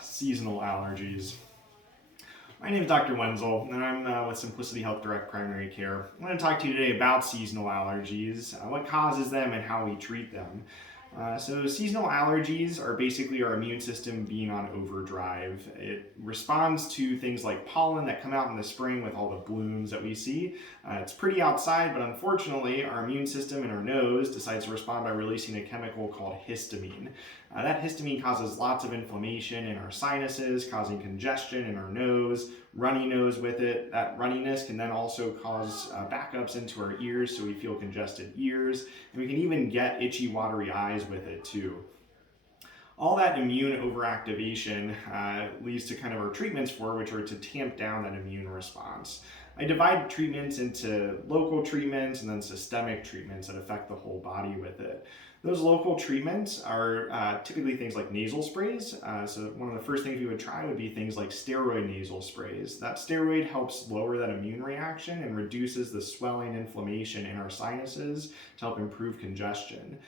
Seasonal allergies. My name is Dr. Wenzell, and I'm with Simplicity Health Direct Primary Care. I'm going to talk to you today about seasonal allergies, what causes them, and how we treat them. So seasonal allergies are basically our immune system being on overdrive. It responds to things like pollen that come out in the spring with all the blooms that we see. It's pretty outside, but unfortunately our immune system in our nose decides to respond by releasing a chemical called histamine. That histamine causes lots of inflammation in our sinuses, causing congestion in our nose, runny nose with it. That runniness can then also cause backups into our ears, so we feel congested ears, and we can even get itchy, watery eyes with it too. All that immune overactivation leads to kind of our treatments which are to tamp down that immune response. I divide treatments into local treatments and then systemic treatments that affect the whole body with it. Those local treatments are typically things like nasal sprays. So one of the first things we would try would be things like steroid nasal sprays. That steroid helps lower that immune reaction and reduces the swelling inflammation in our sinuses to help improve congestion.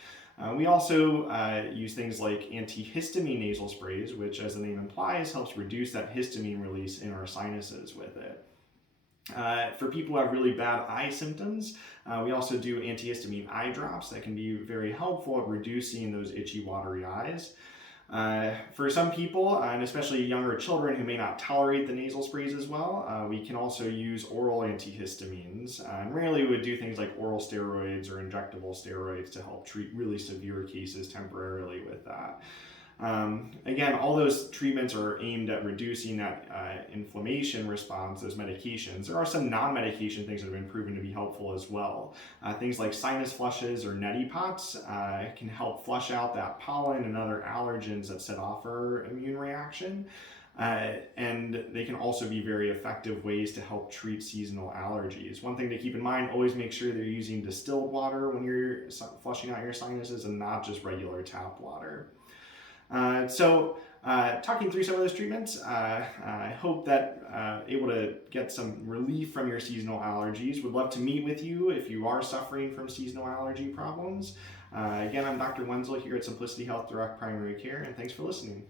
We also use things like antihistamine nasal sprays, which, as the name implies, helps reduce that histamine release in our sinuses with it. For people who have really bad eye symptoms, we also do antihistamine eye drops that can be very helpful at reducing those itchy, watery eyes. For some people, and especially younger children who may not tolerate the nasal sprays as well, we can also use oral antihistamines. And rarely we would do things like oral steroids or injectable steroids to help treat really severe cases temporarily with that. Again, all those treatments are aimed at reducing that inflammation response, those medications. There are some non-medication things that have been proven to be helpful as well. Things like sinus flushes or neti pots can help flush out that pollen and other allergens that set off our immune reaction. And they can also be very effective ways to help treat seasonal allergies. One thing to keep in mind, always make sure they're using distilled water when you're flushing out your sinuses and not just regular tap water. Talking through some of those treatments, I hope that able to get some relief from your seasonal allergies. Would love to meet with you if you are suffering from seasonal allergy problems. Again, I'm Dr. Wenzell here at Simplicity Health Direct Primary Care, and thanks for listening.